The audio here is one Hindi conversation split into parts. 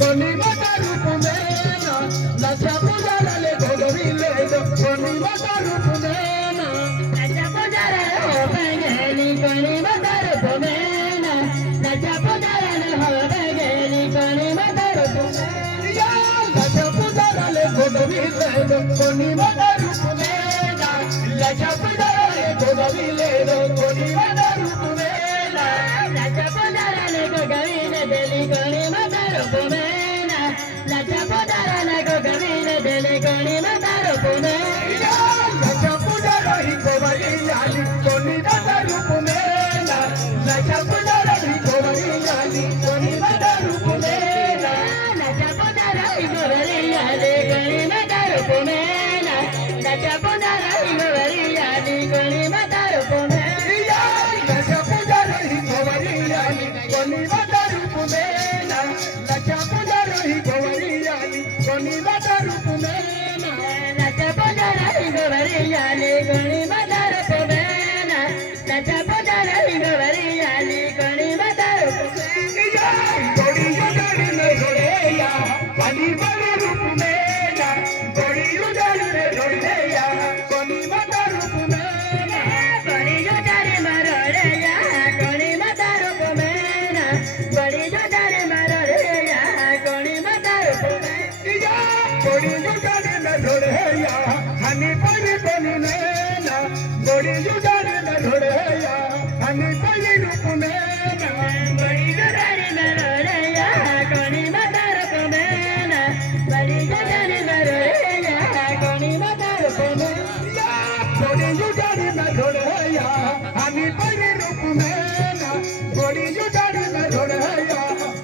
कोणी मता रूप मेना लचा पुजाराले भोगविले कोणी मता रूप मेना लचा पुजाराले भोगविले कोणी मता रूप मेना लचा पुजाराले भोगविले कोणी मता रूप मेना लचा पुजाराले भोगविले कोणी मता रूप मेना लचा पुजाराले भोगविले कोणी मता रूप मेना लचा पुजाराले भोगविले देली कोणी मता रूप मेना लचा पुजाराले भोगविले देली कोणी मता रूप मेना लचा पुजाराही भोगविले आली कोणी मता रूप मेना लचा पुजाराही भोगविले आली कोणी मता रूप मेना लचा पुजाराही भोगविले आली कोणी मता रूप मेना लचा पुजाराही भोगविले आली कोणी मता रूप मेना लचा पुजाराही भोगविले आली कोणी मता रूप मेना लचा पुजाराही भोगविले आली कोणी मता रूप मेना लचा पुजाराही भोगविले आली कोणी मता रूप मेना लचा पुजाराही भोगविले आली कोणी मता रूप मेना गोडी उजाडी में ढोळेया पाणी बळी रूप मेना गोडी उजाडी में ढोळेया कोणी मता रूप मेना गोडी उजाडी में ढोळेया कोणी मता रूप मेना गोडी उजाडी में ढोळेया कोणी मता रूप मेना गोडी उजाडी में ढोळेया हनी परी कोणी मेना गोडी उजाडी में ढोळेया हनी परी रूप मेना गोडी उजाडी में ढोळेया कोणी मता रूप मेना गोडी उजाडी में ढोळेया कोणी मता रूप मेना गोडी उजाडी में ढोळेया हनी परी रूप मेना गोडी उजाडी में ढोळेया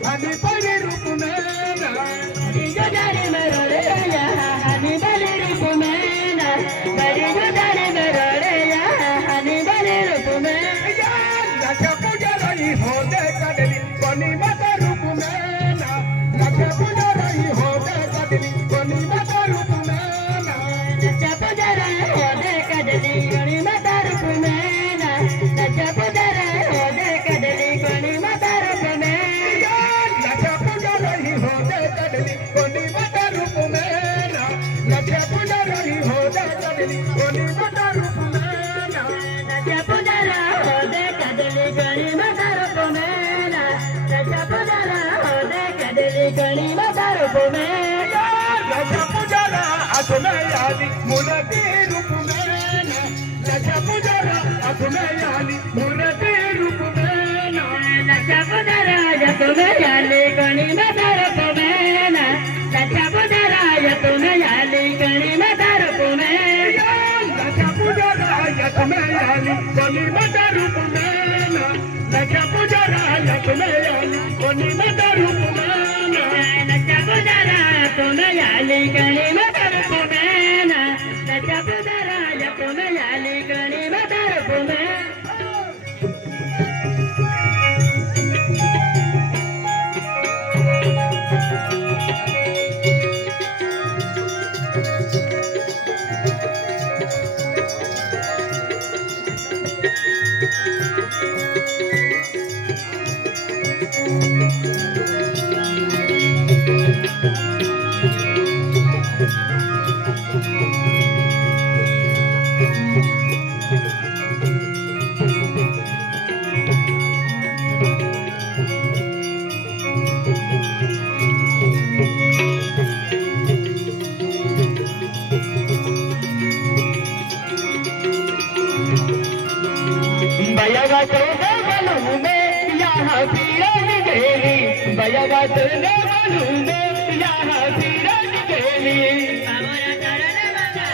हनी परी रूप मेना गोडी उजाडी में ढोळेया हनी परी रूप मेना गोडी उजाडी में ढोळेया हनी परी रूप मेना लचा पुजाराही होते कडली कोणी मता रूप मेना लचा पुजाराही होते कडली कोणी मता रूप मेना लचा पुजाराही होते कडली कोणी मता रूप मेना लचा पुजाराही होते कडली कोणी मता रूप मेना लचा पुजाराही होते कडली कोणी मता रूप मेना लचा पुजाराही होते कडली कोणी मता रूप मेना लचा पुजारा होते कडली कोणी मता रूप मेना लचा पुजारा होते कडली कोणी मता रूप मेना लचा पुजारा असून आली मूर्ती रूप मेना लचा पुजारा असून आली मूर्ती रूप मेना लचा पुजारा असून आली कोणी मता रूप मेना लचा पुजारा असून आली कोणी मता रूप मेना लचा पुजारा असून आली कोणी मता रूप मेना लचा पुजारा असून आली कोणी मता रूप मेना लचा पुजारा असून आली कोणी मता रूप मेना लचा पुजारा असून आली कोणी मता रूप मेना बयागा चौदह बनू में यहाँ पीरन गेली बयागा चौदह बनू में यहाँ पीरन गेली बाबूरा चरण बगा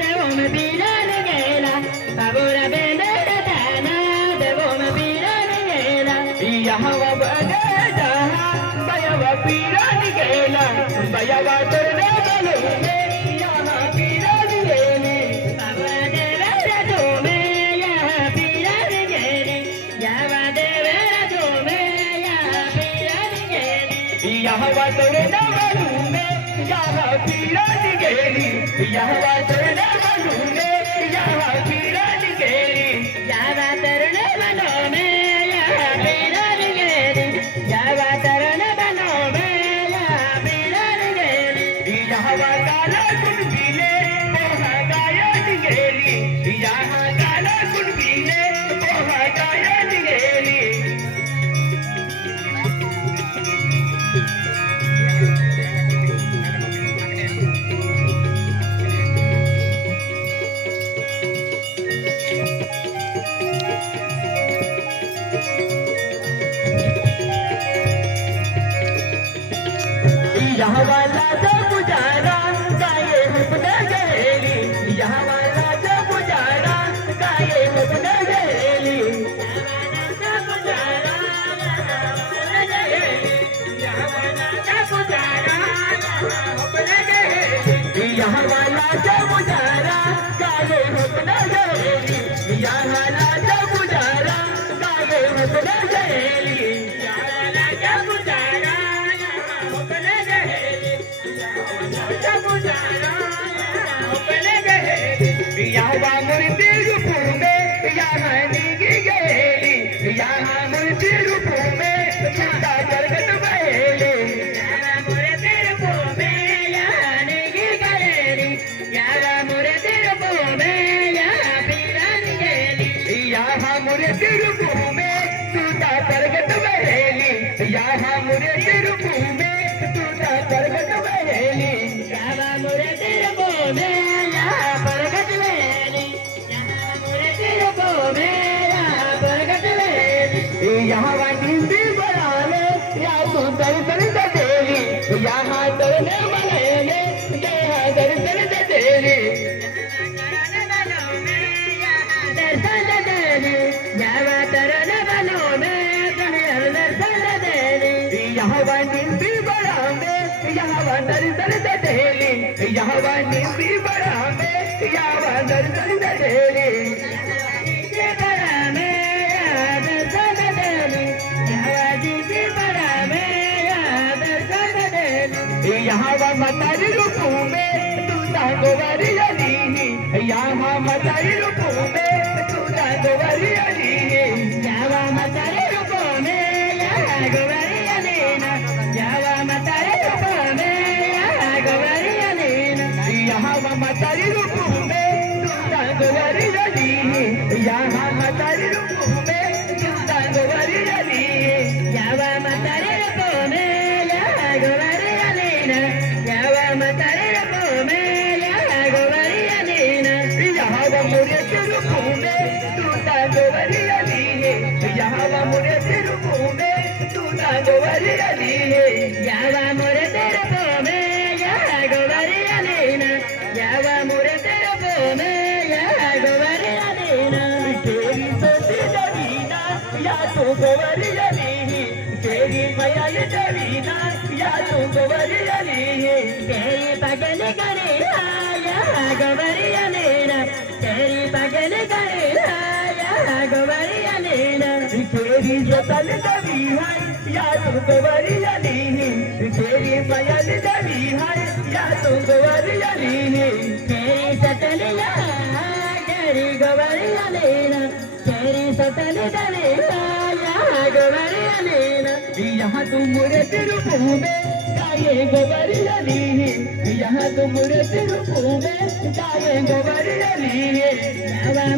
देवो में पीरन गेला बाबूरा बेंदर दाना देवो में पीरन गेला यहाँ बगा जहाँ बयागा पीरन गेला बयागा चौदह बनू में यहाँ पीरन गेली बाबूरा देवरा जो में यहाँ वातर नवरू में यहाँ पीरन गेली यहाँ वातर नवरू में यहाँ पीरन गेली यहाँ वातर नवरू में यहाँ पीरन गेली यहाँ वातर नवरू में यहाँ वाला जो गुजारा गाये अपने गहेली, यहाँ वाला जो गुजारा गाये अपने गहेली, यहाँ वाला जो गुजारा गाये अपने गहेली, यहाँ वाला जो गुजारा गाये अपने गहेली, यहाँ मूर्ति रूप में यहाँ निगी गहेली, यहाँ मूर्ति रूप में छूटा करगट बहेली, यहाँ मूर्ति रूप में यहाँ निगी गहेली, यहाँ मूर्ति रूप में यहाँ पीरन गेली, यहाँ मूर्ति रूप में छूटा करगट बहेली, यहाँ मूर्ति रूप में छूटा करगट बहेली, यहाँ मूर्ति रूप में यहाँ वाटी भी बना ले या तू दर्शन देली, यहाँ तरने बनाएंगे यहाँ दर्शन देली, दर्शन देली, यहाँ तरने बनो में दर्शन देली, यहाँ वाटी भी बना में यहाँ दर्शन देली, यहाँ वाटी भी बना में यहाँ दर्शन देली, यहाँ मतारी रूप में तू गोवारी अली, यहाँ मतारी रूप में तू गोवारी अली, यहाँ मतारी रूप में यहाँ गोवारी अली, यहाँ मतारी रूप में यहाँ गोवारी अली, यहाँ मतारी रूप में तू गोवारी अली, यहाँ मतारी रूप में तू गोवारी अली, यहाँ मतारी रूप में यहाँ गोवारी मतारे रूप में यहाँ गोवारी अली, यहाँ मूर्ति रूप में तू गोवारी अली, यहाँ मूर्ति रूप में तू गोवारी अली, यहाँ मूर्ति रूप में यहाँ गोवारी अली, यहाँ मूर्ति रूप में यहाँ गोवारी अली, तेरी सोची जमीना या तू गोवारी अली, तेरी माया ये जमीना या तू गोवारी अली, तेरी पगल करे आया गोवारी अली, तेरी पगल करे आया गोवारी अली, तेरी जतन दबी है या तू गोवारी अली, तेरी मयल दबी है या तू गोवारी अली, तेरी सतन तेरी गोवारी अली, तेरी सतन दबी आया गोवारी अली, यहाँ तू मूर्ति रूप में गाये गोवारी अली, यहाँ तू मूर्ति रूप में गाये गोवारी अली, यहाँ